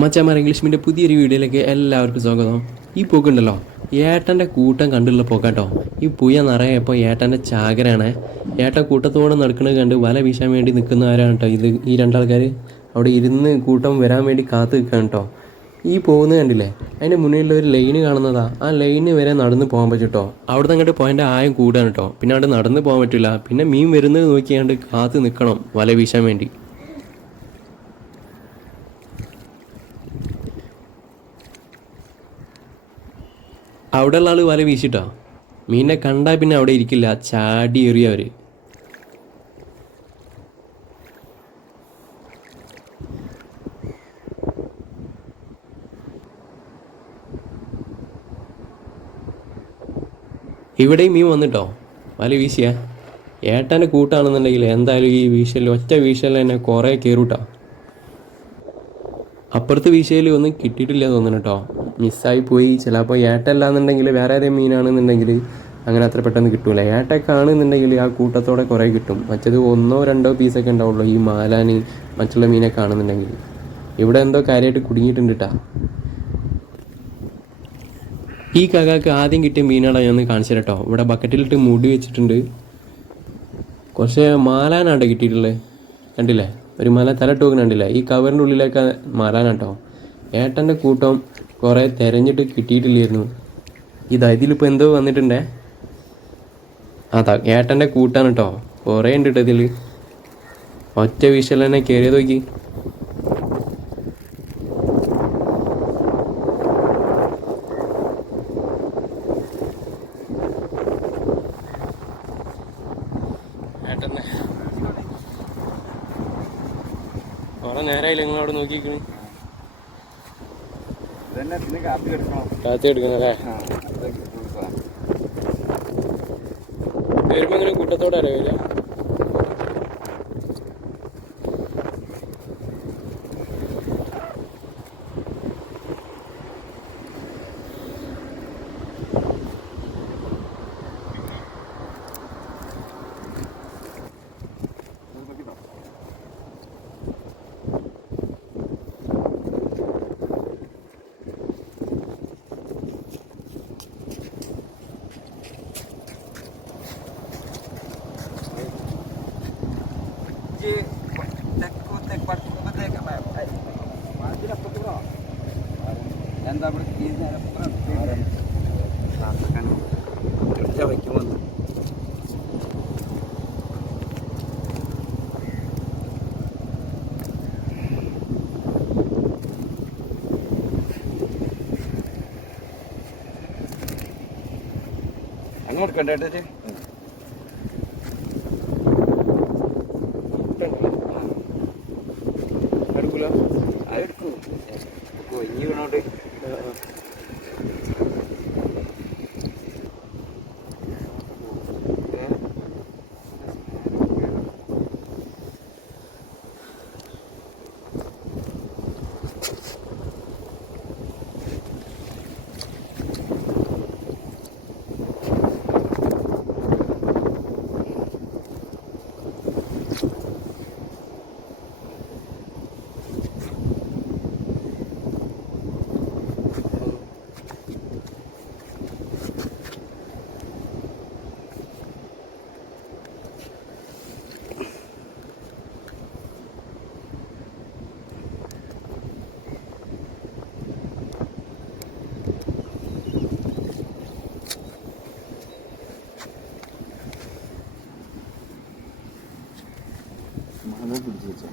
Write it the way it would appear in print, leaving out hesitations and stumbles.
മച്ചാമാർ English medium പുതിയൊരു വീഡിയോയിലേക്ക് എല്ലാവർക്കും സ്വാഗതം. ഈ പൂക്കുണ്ടല്ലോ, ഏട്ടൻ്റെ കൂട്ടം കണ്ടുള്ള പോക്കാട്ടോ. ഈ പുയ നിറയപ്പോൾ ഏട്ടൻ്റെ ചാകരാണ്. ഏട്ടൻ കൂട്ടത്തോടെ നടക്കുന്നത് കണ്ട് വല വീശാൻ വേണ്ടി നിൽക്കുന്നവരാണ് കേട്ടോ ഇത്. ഈ രണ്ടാൾക്കാർ അവിടെ ഇരുന്ന് കൂട്ടം വരാൻ വേണ്ടി കാത്തു നിൽക്കുകയാണ് കേട്ടോ. ഈ പോകുന്നത് കണ്ടില്ലേ, അതിൻ്റെ മുന്നിലുള്ള ഒരു ലൈന് കാണുന്നതാ. ആ ലൈന് വരെ നടന്ന് പോകാൻ പറ്റും കേട്ടോ. അവിടെ നിന്ന് അങ്ങോട്ട് പോയിൻ്റെ ആയം കൂടാണ് കേട്ടോ. പിന്നെ അവിടെ നടന്ന് പോകാൻ പറ്റില്ല. പിന്നെ മീൻ വരുന്നത് നോക്കിയാണ്ട് കാത്ത് നിൽക്കണം വല വീശാൻ വേണ്ടി. അവിടെ ഉള്ള ആൾ വല വീശിട്ടോ. മീനിനെ കണ്ടാൽ പിന്നെ അവിടെ ഇരിക്കില്ല, ചാടി എറിയവർ. ഇവിടെയും മീൻ വന്നിട്ടോ വല വീശിയ. ഏട്ടൻ്റെ കൂട്ടാണെന്നുണ്ടെങ്കിൽ എന്തായാലും ഈ വീശൽ ഒറ്റ വീശൽ തന്നെ കുറേ കയറൂട്ടോ. അപ്പുറത്ത് വീശയിൽ ഒന്നും കിട്ടിയിട്ടില്ല തോന്നുന്നു കേട്ടോ. മിസ്സായി പോയി. ചിലപ്പോൾ ഏട്ടല്ലാന്നുണ്ടെങ്കിൽ വേറെ ഏതെങ്കിലും മീനാണെന്നുണ്ടെങ്കിൽ അങ്ങനെ അത്ര പെട്ടെന്ന് കിട്ടൂല. ഏട്ടക്കാണെന്നുണ്ടെങ്കിൽ ആ കൂട്ടത്തോടെ കുറേ കിട്ടും. മറ്റത് ഒന്നോ രണ്ടോ പീസൊക്കെ ഉണ്ടാവുള്ളൂ ഈ മാലാന് മറ്റുള്ള മീനൊക്കെ ആണെന്നുണ്ടെങ്കിൽ. ഇവിടെ എന്തോ കാര്യമായിട്ട് കുടുങ്ങിയിട്ടുണ്ട് കേട്ടോ. ഈ കകാക്ക് ആദ്യം കിട്ടിയ മീനാണ് ഞാൻ ഒന്ന് കാണിച്ചു കേട്ടോ. ഇവിടെ ബക്കറ്റിലിട്ട് മൂടി വെച്ചിട്ടുണ്ട്. കുറച്ച് മാലാനാട്ടോ കിട്ടിയിട്ടുള്ളത്. കണ്ടില്ലേ, ഒരു മല തലട്ട് വെക്കുന്ന കണ്ടില്ലേ. ഈ കവറിൻ്റെ ഉള്ളിലേക്ക് മാറാനാട്ടോ. ഏട്ടൻ്റെ കൂട്ടം കുറേ തിരഞ്ഞിട്ട് കിട്ടിയിട്ടില്ലായിരുന്നു. ഇതിലിപ്പോൾ എന്തോ വന്നിട്ടുണ്ടേ. അതാ ഏട്ടൻ്റെ കൂട്ടാണ് കേട്ടോ. കുറേ ഉണ്ട് കേട്ടോ ഇതിൽ. ഒറ്റ വിഷൽ തന്നെ കയറിയത് നോക്കി. ഏട്ടൻ്റെ കുറേ നേരമായില്ല നിങ്ങളവിടെ നോക്കിയിരിക്കണേ. കാത്തി എടുക്കണല്ലേ. വരുമ്പോ ഇങ്ങനെ കൂട്ടത്തോടെ അറിയില്ല. എന്താ വയ്ക്കുമെന്ന് അങ്ങോട്ട് കണ്ടേട്ടേ. അടുക്കൂല അതെടുക്കൂ കൊഞ്ഞി വീണോട്ട്. പിടിച്ചു വെച്ചാൽ